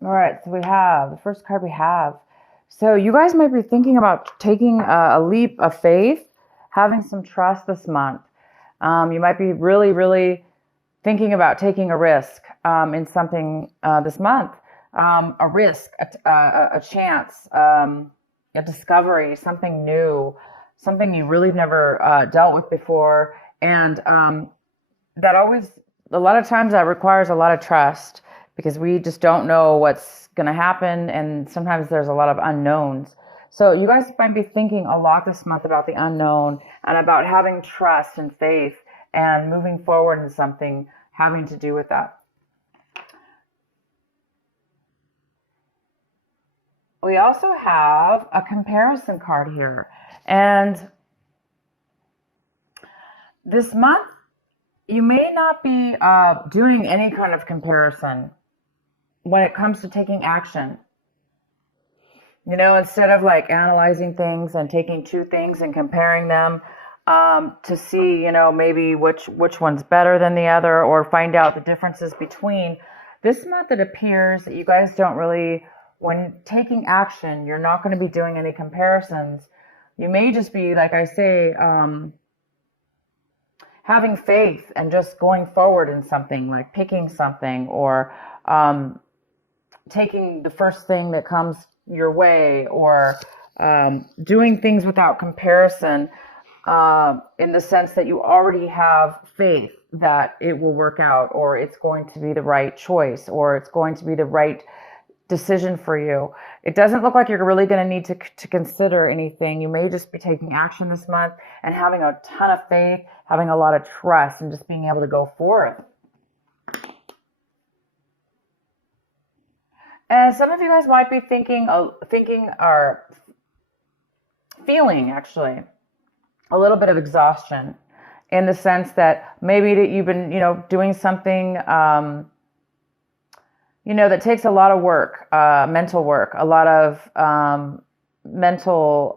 All right, so we have the first card we have. So you guys might be thinking about taking a leap of faith, having some trust this month. You might be really, really thinking about taking a risk in something this month. A risk, a chance, a discovery, something new, something you really never dealt with before. And that always, a lot of times that requires a lot of trust because we just don't know what's going to happen. And sometimes there's a lot of unknowns. So you guys might be thinking a lot this month about the unknown and about having trust and faith and moving forward in something having to do with that. We also have a comparison card here. And this month, you may not be doing any kind of comparison when it comes to taking action. You know, instead of like analyzing things and taking two things and comparing them to see, you know, maybe which one's better than the other or find out the differences between. This month it appears that you guys don't really, when taking action, you're not going to be doing any comparisons. You may just be, like I say, having faith and just going forward in something, like picking something or taking the first thing that comes your way or doing things without comparison in the sense that you already have faith that it will work out or it's going to be the right choice or it's going to be the right decision for you. It doesn't look like you're really going to need to consider anything. You may just be taking action this month and having a ton of faith, having a lot of trust, and just being able to go forth. And some of you guys might be thinking or feeling actually a little bit of exhaustion in the sense that maybe that you've been, you know, doing something, you know, that takes a lot of work, mental work, a lot of mental,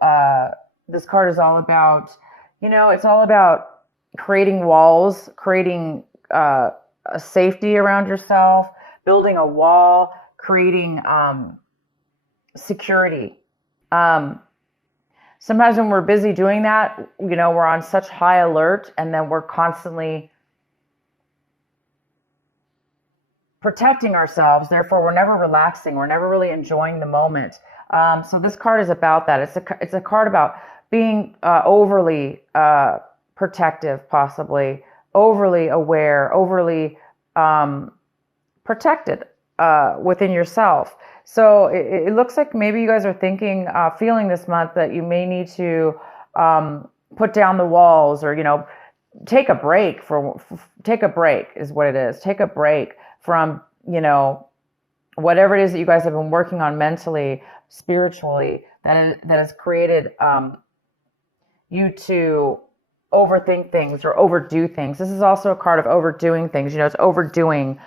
this card is all about, you know, it's all about creating walls, creating a safety around yourself, building a wall, creating security. Sometimes when we're busy doing that, you know, we're on such high alert and then we're constantly protecting ourselves. Therefore, we're never relaxing. We're never really enjoying the moment. So this card is about that. It's a card about being overly protective, possibly overly aware, overly protected within yourself. So it looks like maybe you guys are thinking, feeling this month that you may need to put down the walls or, you know, take a break is what it is. Take a break from, you know, whatever it is that you guys have been working on mentally, spiritually, that has created you to overthink things or overdo things. This is also a card of overdoing things. You know, it's overdoing,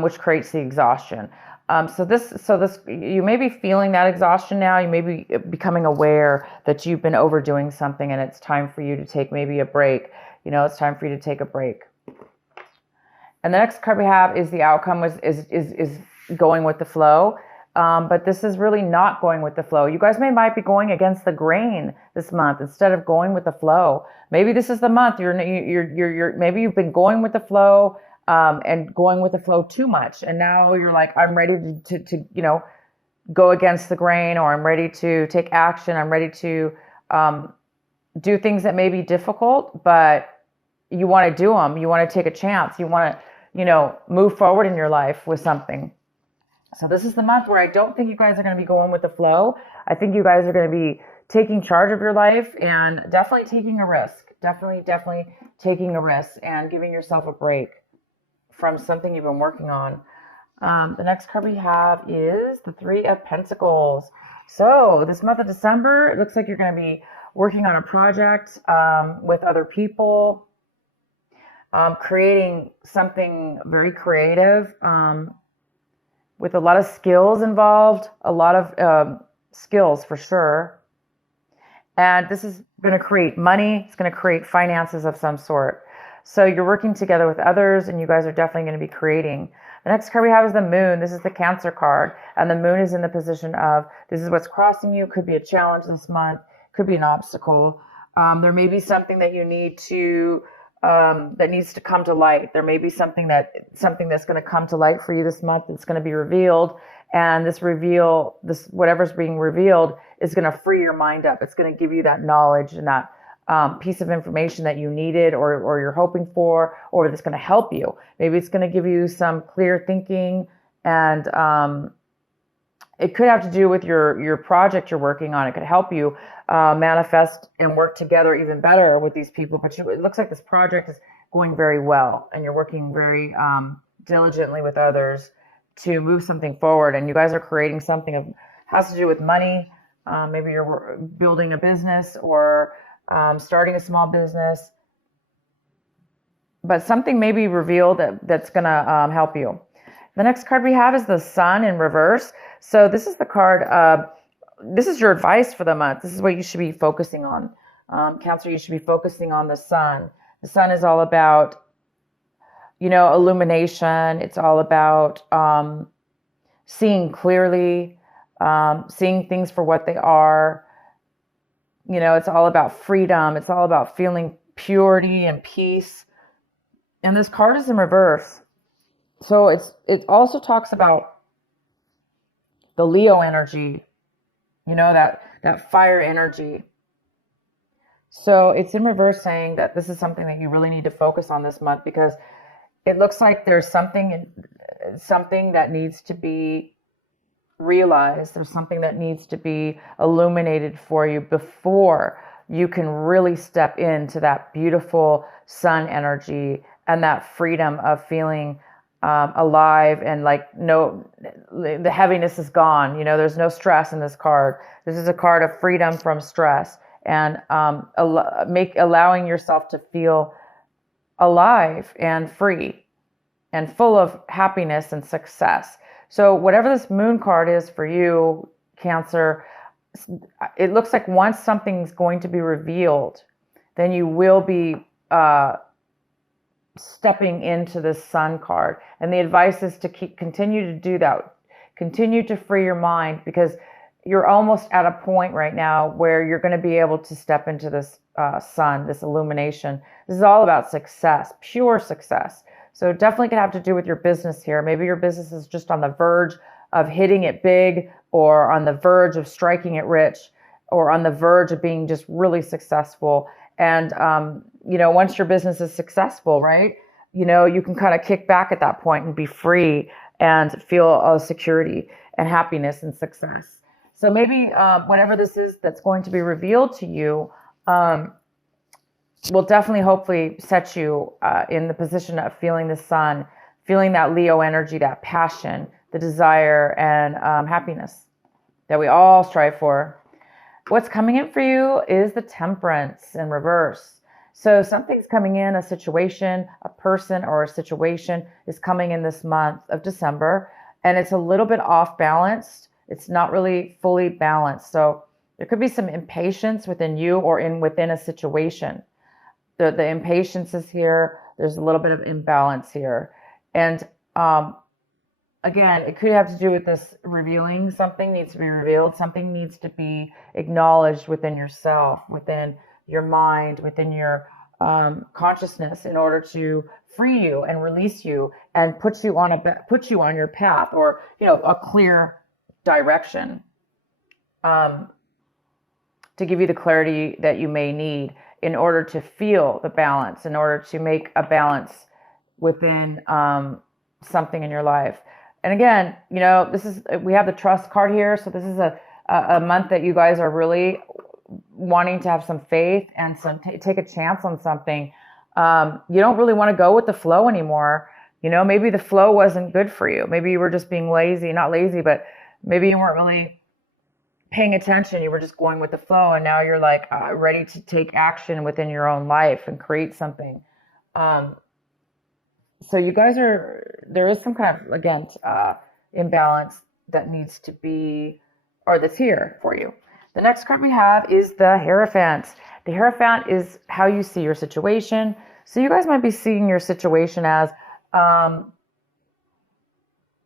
which creates the exhaustion. So this, you may be feeling that exhaustion now. You may be becoming aware that you've been overdoing something, and it's time for you to take maybe a break. You know, it's time for you to take a break. And the next card we have is the outcome is going with the flow. But this is really not going with the flow. You guys might be going against the grain this month instead of going with the flow. Maybe this is the month you're maybe you've been going with the flow and going with the flow too much, and now you're like, I'm ready to you know, go against the grain, or I'm ready to take action. I'm ready to do things that may be difficult, but you want to do them. You want to take a chance. You want to, you know, move forward in your life with something. So this is the month where I don't think you guys are going to be going with the flow. I think you guys are going to be taking charge of your life and definitely taking a risk. Definitely taking a risk and giving yourself a break from something you've been working on. The next card we have is the Three of Pentacles. So this month of December, it looks like you're going to be working on a project with other people, creating something very creative, with a lot of skills involved, a lot of skills for sure. And this is going to create money. It's going to create finances of some sort. So you're working together with others, and you guys are definitely going to be creating. The next card we have is the moon. This is the Cancer card, and the moon is in the position of, this is what's crossing you. Could be a challenge this month, could be an obstacle. There may be something that you need to, that needs to come to light. There may be something that's going to come to light for you this month. It's going to be revealed, and this whatever's being revealed is going to free your mind up. It's going to give you that knowledge and that piece of information that you needed or you're hoping for, or that's going to help you. Maybe it's going to give you some clear thinking, and it could have to do with your project you're working on. It could help you manifest and work together even better with these people. But it looks like this project is going very well, and you're working very diligently with others to move something forward. And you guys are creating something that has to do with money. Maybe you're building a business or starting a small business, but something may be revealed that's going to help you. The next card we have is the Sun in reverse. So this is the card, this is your advice for the month. This is what you should be focusing on. Cancer, you should be focusing on the Sun. The Sun is all about, illumination. It's all about seeing clearly, seeing things for what they are. It's all about freedom. It's all about feeling purity and peace. And this card is in reverse. So it also talks about the Leo energy, that fire energy. So it's in reverse, saying that this is something that you really need to focus on this month, because it looks like there's something that needs to be realize. There's something that needs to be illuminated for you before you can really step into that beautiful sun energy and that freedom of feeling alive, and the heaviness is gone. There's no stress in this card. This is a card of freedom from stress, and allowing yourself to feel alive and free and full of happiness and success. So whatever this moon card is for you, Cancer, it looks like once something's going to be revealed, then you will be stepping into the Sun card. And the advice is to continue to do that. Continue to free your mind, because you're almost at a point right now where you're going to be able to step into this Sun, this illumination. This is all about success, pure success. So definitely can have to do with your business here. Maybe your business is just on the verge of hitting it big, or on the verge of striking it rich, or on the verge of being just really successful. And, once your business is successful, right, you can kind of kick back at that point and be free and feel security and happiness and success. So maybe whatever this is that's going to be revealed to you, will definitely, hopefully, set you in the position of feeling the sun, feeling that Leo energy, that passion, the desire, and happiness that we all strive for. What's coming in for you is the Temperance in reverse. So something's coming in, a situation, a person, or a situation is coming in this month of December, and it's a little bit off balanced. It's not really fully balanced. So there could be some impatience within you or within a situation. The impatience is here. There's a little bit of imbalance here. And again, it could have to do with this revealing. Something needs to be revealed. Something needs to be acknowledged within yourself, within your mind, within your consciousness, in order to free you and release you and put you on your path, or a clear direction, to give you the clarity that you may need in order to feel the balance, in order to make a balance within something in your life. And again, we have the Trust card here. So this is a month that you guys are really wanting to have some faith and take a chance on something. You don't really want to go with the flow anymore. Maybe the flow wasn't good for you. Maybe you were just being lazy, not lazy, but maybe you weren't really paying attention. You were just going with the flow, and now you're ready to take action within your own life and create something. So you guys there is some kind of, again, imbalance that needs to be, or that's here for you. The next card we have is the Hierophant. The Hierophant is how you see your situation. So you guys might be seeing your situation as,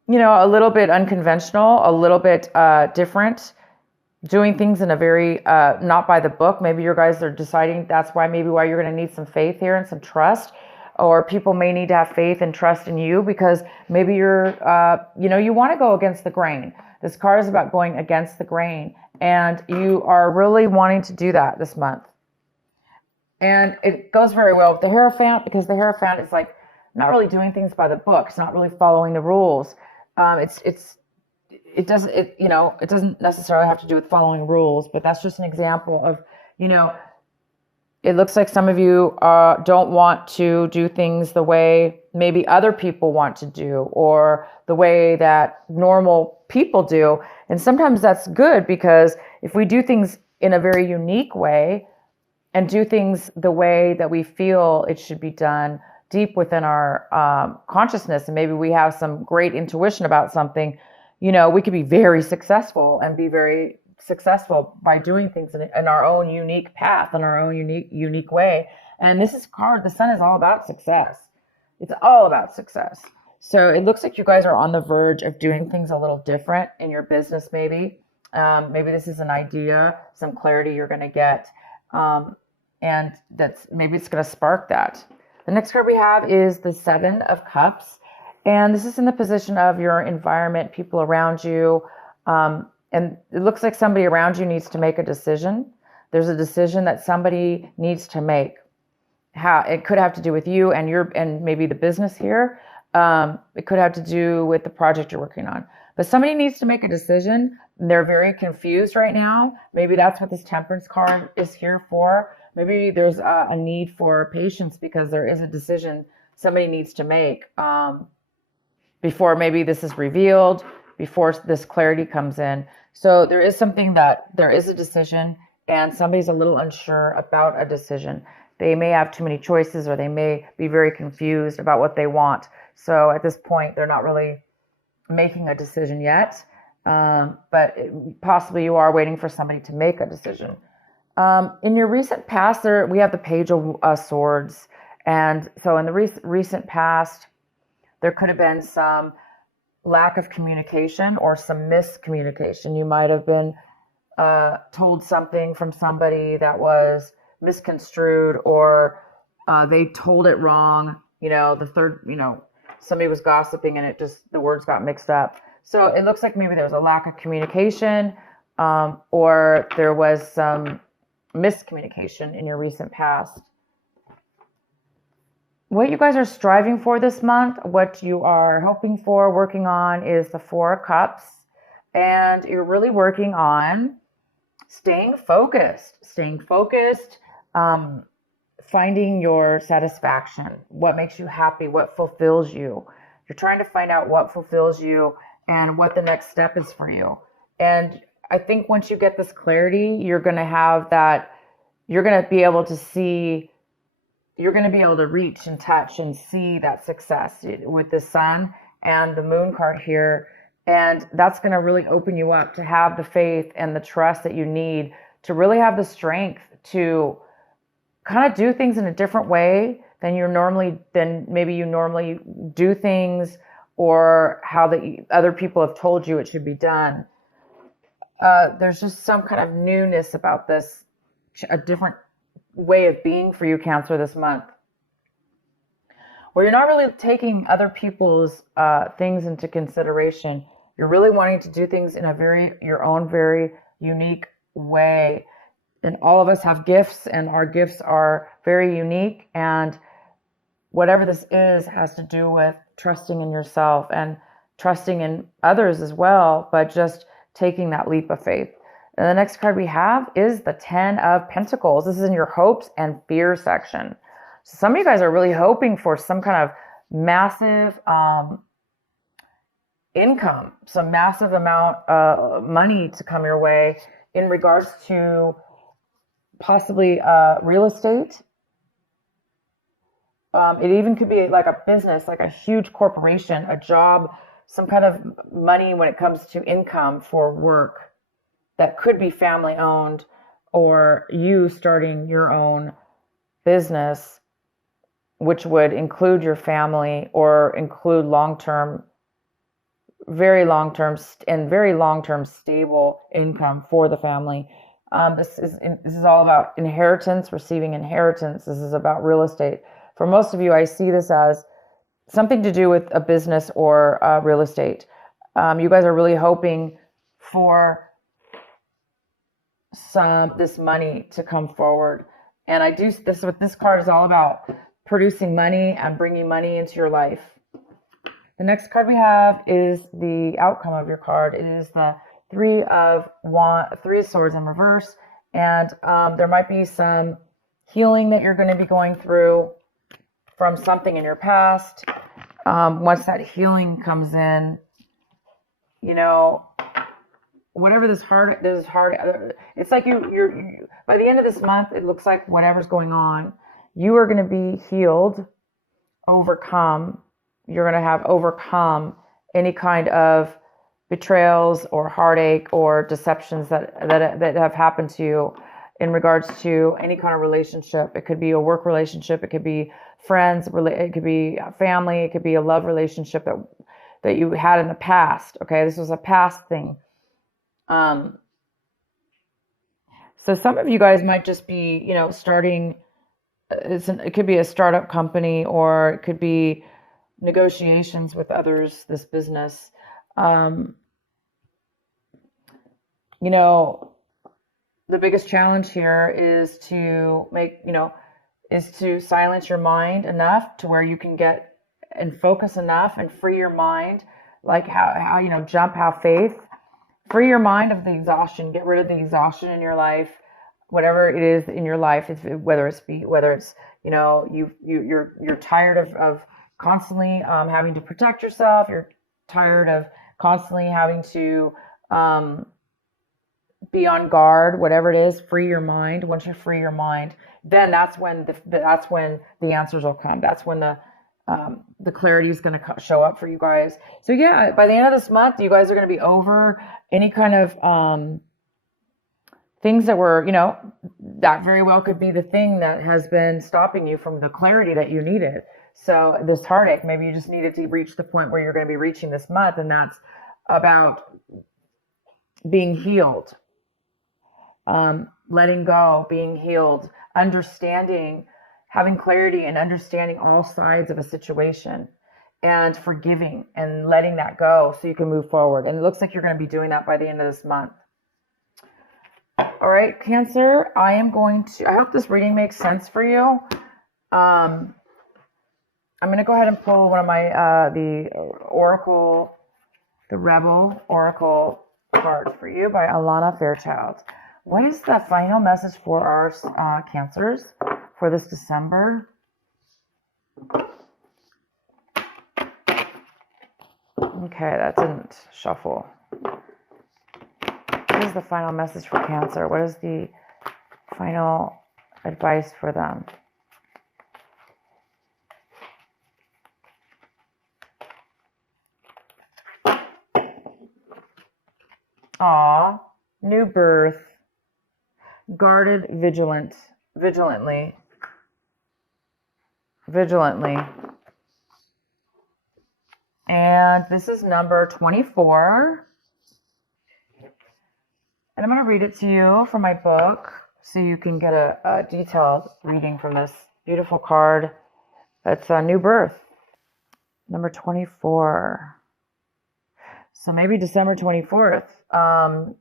you know, a little bit unconventional, a little bit different, doing things in a very not by the book. Maybe you guys are deciding that's why you're going to need some faith here and some trust, or people may need to have faith and trust in you because maybe you're you know, you want to go against the grain. This card is about going against the grain, and you are really wanting to do that this month. And it goes very well with the Hierophant, because the Hierophant is like not really doing things by the book. It's not really following the rules. It doesn't, you know, it doesn't necessarily have to do with following rules, but that's just an example of, you know, it looks like some of you don't want to do things the way maybe other people want to do, or the way that normal people do. And sometimes that's good, because if we do things in a very unique way and do things the way that we feel it should be done deep within our consciousness, and maybe we have some great intuition about something, you know, we could be very successful and be very successful by doing things in our own unique path, in our own unique way. And this is card, the Sun is all about success. It's all about success. So it looks like you guys are on the verge of doing things a little different in your business, maybe. Maybe this is an idea, some clarity you're going to get. And maybe it's going to spark that. The next card we have is the Seven of Cups. And this is in the position of your environment, people around you. And it looks like somebody around you needs to make a decision. There's a decision that somebody needs to make. It could have to do with you and maybe the business here. It could have to do with the project you're working on. But somebody needs to make a decision. They're very confused right now. Maybe that's what this Temperance card is here for. Maybe there's a need for patience, because there is a decision somebody needs to make before maybe this is revealed, before this clarity comes in. So there is a decision, and somebody's a little unsure about a decision. They may have too many choices, or they may be very confused about what they want. So at this point, they're not really making a decision yet. But possibly you are waiting for somebody to make a decision. In your recent past, we have the Page of Swords. And so in the recent past, there could have been some lack of communication or some miscommunication. You might have been told something from somebody that was misconstrued, or they told it wrong. You know, somebody was gossiping and the words got mixed up. So it looks like maybe there was a lack of communication, or there was some miscommunication in your recent past. What you guys are striving for this month, what you are hoping for, working on, is the Four of Cups. And you're really working on staying focused, finding your satisfaction, what makes you happy, what fulfills you. You're trying to find out what fulfills you and what the next step is for you. And I think once you get this clarity, you're going to be able to see, you're going to be able to reach and touch and see that success with the Sun and the Moon card here. And that's going to really open you up to have the faith and the trust that you need to really have the strength to kind of do things in a different way than maybe you normally do things, or how other people have told you it should be done. There's just some kind of newness about this, a different way of being for you, Cancer, this month, where you're not really taking other people's things into consideration. You're really wanting to do things in your own very unique way. And all of us have gifts, and our gifts are very unique. And whatever this is has to do with trusting in yourself and trusting in others as well, but just taking that leap of faith. And the next card we have is the Ten of Pentacles. This is in your hopes and fears section. So some of you guys are really hoping for some kind of massive income, some massive amount of money to come your way in regards to possibly real estate. It even could be like a business, like a huge corporation, a job, some kind of money when it comes to income for work that could be family owned, or you starting your own business which would include your family or include long-term, very long-term and very long-term stable income for the family. This is all about inheritance, receiving inheritance. This is about real estate. For most of you, I see this as something to do with a business or real estate. You guys are really hoping for this money to come forward. And this is what this card is all about, producing money and bringing money into your life. The next card we have is the outcome of your card. It is the Three of Swords in reverse. And there might be some healing that you're going to be going through from something in your past. Once that healing comes in, you know, whatever this hard, it's like you're by the end of this month, it looks like whatever's going on, you are going to be healed, overcome. You're going to have overcome any kind of betrayals or heartache or deceptions that have happened to you in regards to any kind of relationship. It could be a work relationship. It could be friends. It could be family. It could be a love relationship that you had in the past. Okay, this was a past thing. So some of you guys might just be, you know, starting. It could be a startup company, or it could be negotiations with others. This business. You know, the biggest challenge here is to silence your mind enough to where you can get and focus enough and free your mind, like how you know, have faith, free your mind of the exhaustion, get rid of the exhaustion in your life, whatever it is in your life, whether it's you know, you're tired of constantly having to protect yourself, you're tired of constantly having to be on guard, whatever it is, free your mind. Once you free your mind, then that's when the answers will come. That's when the clarity is going to show up for you guys. So yeah, by the end of this month, you guys are going to be over any kind of things that were, you know, that very well could be the thing that has been stopping you from the clarity that you needed. So this heartache, maybe you just needed to reach the point where you're going to be reaching this month, and that's about being healed. Letting go, being healed, understanding, having clarity and understanding all sides of a situation, and forgiving and letting that go so you can move forward. And it looks like you're going to be doing that by the end of this month. All right, Cancer, I hope this reading makes sense for you. I'm going to go ahead and pull one of my, the Rebel Oracle cards for you by Alana Fairchild. What is the final message for our Cancers for this December? Okay, that didn't shuffle. What is the final message for Cancer? What is the final advice for them? Aw, new birth. Guarded, vigilantly. And this is number 24. And I'm going to read it to you from my book so you can get a detailed reading from this beautiful card. It's a new birth. Number 24. So maybe December 24th,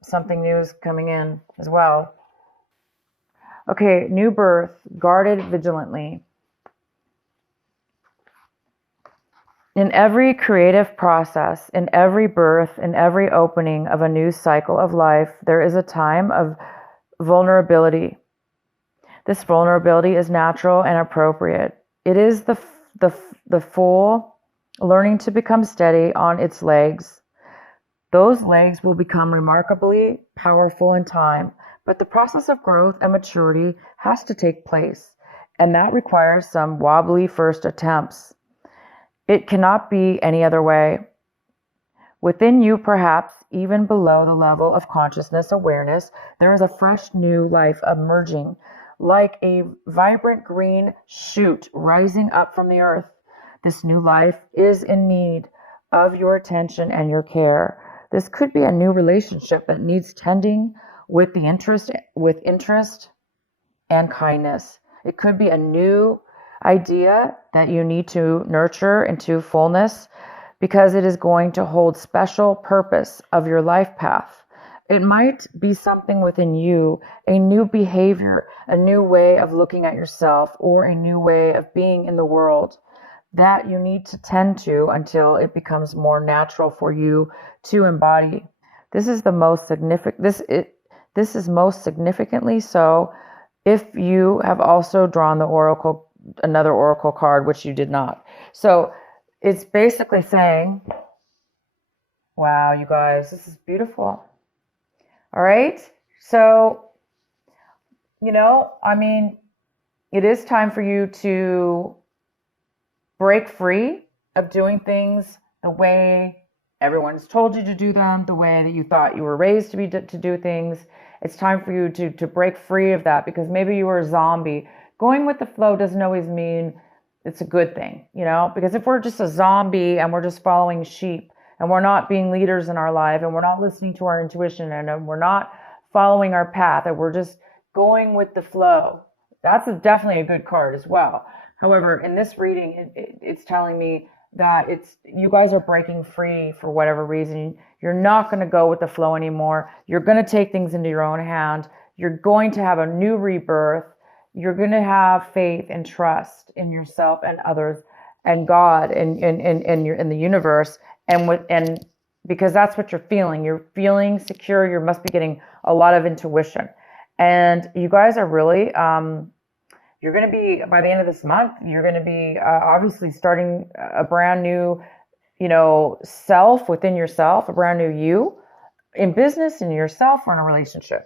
something new is coming in as well. Okay, new birth, guarded vigilantly. In every creative process, in every birth, in every opening of a new cycle of life, there is a time of vulnerability. This vulnerability is natural and appropriate. It is the foal learning to become steady on its legs. Those legs will become remarkably powerful in time, but the process of growth and maturity has to take place, and that requires some wobbly first attempts. It cannot be any other way. Within you, perhaps even below the level of consciousness awareness, there is a fresh new life emerging, like a vibrant green shoot rising up from the earth. This new life is in need of your attention and your care. This could be a new relationship that needs tending with interest and kindness. It could be a new idea that you need to nurture into fullness because it is going to hold special purpose of your life path. It might be something within you, a new behavior, a new way of looking at yourself, or a new way of being in the world that you need to tend to until it becomes more natural for you to embody. This is the most significant this is most significantly so if you have also drawn another oracle card, which you did not. So it's basically saying, wow, you guys, this is beautiful. All right. So, it is time for you to break free of doing things the way everyone's told you to do them, the way that you thought you were raised to do things. It's time for you to break free of that, because maybe you were a zombie. Going with the flow doesn't always mean it's a good thing, because if we're just a zombie and we're just following sheep and we're not being leaders in our life and we're not listening to our intuition and we're not following our path and we're just going with the flow, that's definitely a good card as well. However, in this reading, it's telling me that you guys are breaking free for whatever reason. You're not going to go with the flow anymore. You're going to take things into your own hand. You're going to have a new rebirth. You're going to have faith and trust in yourself and others and God and in the universe, and because that's what you're feeling. You're feeling secure. You must be getting a lot of intuition, and you guys are really. You're going to be, by the end of this month, you're going to be obviously starting a brand new, self within yourself, a brand new you in business, in yourself, or in a relationship.